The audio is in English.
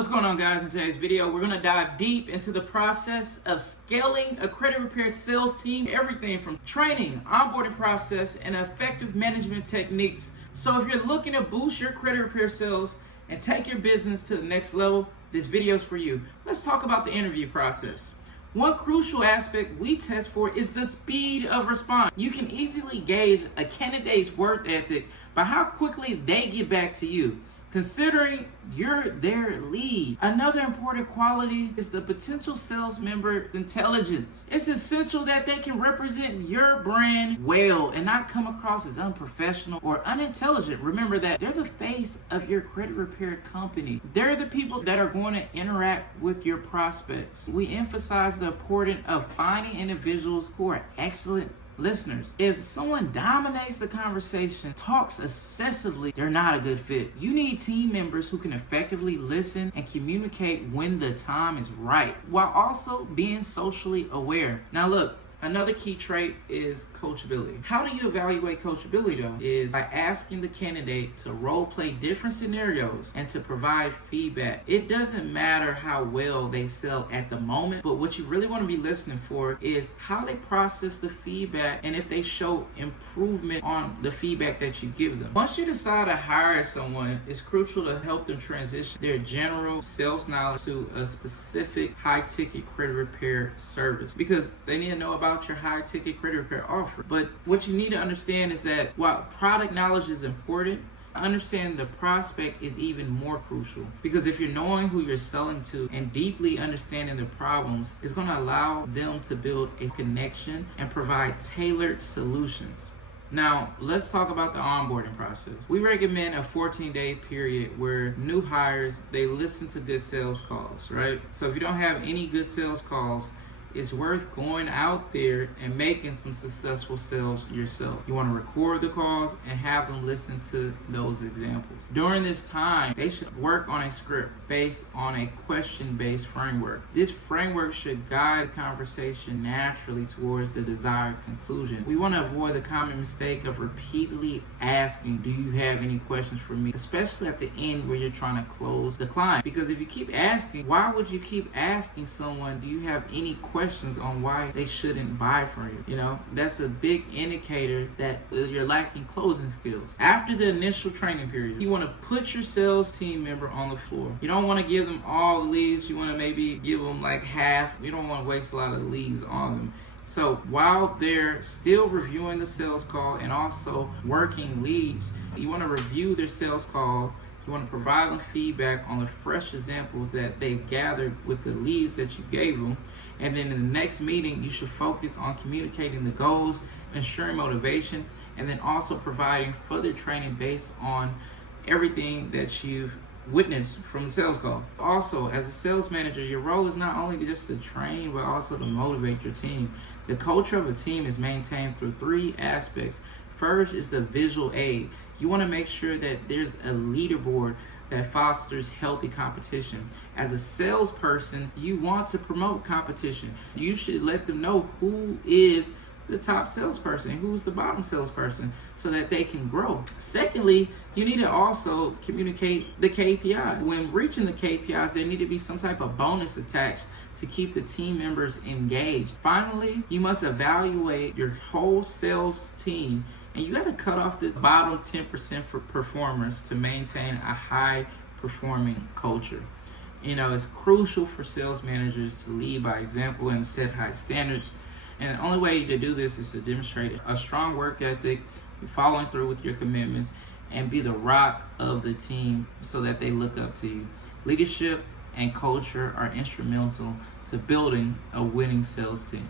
What's going on, guys? In today's video, we're going to dive deep into the process of scaling a credit repair sales team, everything from training, onboarding process, and effective management techniques. So if you're looking to boost your credit repair sales and take your business to the next level, this video is for you. Let's talk about the interview process. One crucial aspect we test for is the speed of response. You can easily gauge a candidate's work ethic by how quickly they get back to you, considering you're their lead. Another important quality is the potential sales member's intelligence. It's essential that they can represent your brand well and not come across as unprofessional or unintelligent. Remember that they're the face of your credit repair company. They're the people that are going to interact with your prospects. We emphasize the importance of finding individuals who are excellent listeners. If someone dominates the conversation, talks excessively, they're not a good fit. You need team members who can effectively listen and communicate when the time is right, while also being socially aware. Now look, another key trait is coachability. How do you evaluate coachability though? Is by asking the candidate to role play different scenarios and to provide feedback. It doesn't matter how well they sell at the moment, but what you really want to be listening for is how they process the feedback and if they show improvement on the feedback that you give them. Once you decide to hire someone, it's crucial to help them transition their general sales knowledge to a specific high-ticket credit repair service, because they need to know about your high ticket credit repair offer. But what you need to understand is that while product knowledge is important, understanding the prospect is even more crucial, because if you're knowing who you're selling to and deeply understanding the problems, it's going to allow them to build a connection and provide tailored solutions. Now, let's talk about the onboarding process. We recommend a 14-day period where new hires, they listen to good sales calls, right? So if you don't have any good sales calls, it's worth going out there and making some successful sales yourself. You want to record the calls and have them listen to those examples. During this time, they should work on a script based on a question-based framework. This framework should guide the conversation naturally towards the desired conclusion. We want to avoid the common mistake of repeatedly asking, do you have any questions for me? Especially at the end where you're trying to close the client. Because if you keep asking, why would you keep asking someone, do you have any questions on why they shouldn't buy from you? You know, that's a big indicator that you're lacking closing skills. After the initial training period, you want to put your sales team member on the floor. You don't want to give them all the leads. You want to maybe give them like half. You don't want to waste a lot of leads on them. So while they're still reviewing the sales call and also working leads, you want to review their sales call. You want to provide them feedback on the fresh examples that they've gathered with the leads that you gave them. And then in the next meeting, you should focus on communicating the goals, ensuring motivation, and then also providing further training based on everything that you've witnessed from the sales call. Also, as a sales manager, your role is not only just to train, but also to motivate your team. The culture of a team is maintained through three aspects. First is the visual aid. You want to make sure that there's a leaderboard that fosters healthy competition. As a salesperson, you want to promote competition. You should let them know who is the top salesperson, who's the bottom salesperson, so that they can grow. Secondly, you need to also communicate the KPI. When reaching the KPIs, there need to be some type of bonus attached to keep the team members engaged. Finally, you must evaluate your whole sales team, and you got to cut off the bottom 10% for performers to maintain a high performing culture. You know, it's crucial for sales managers to lead by example and set high standards. And the only way to do this is to demonstrate a strong work ethic, following through with your commitments, and be the rock of the team so that they look up to you. Leadership and culture are instrumental to building a winning sales team.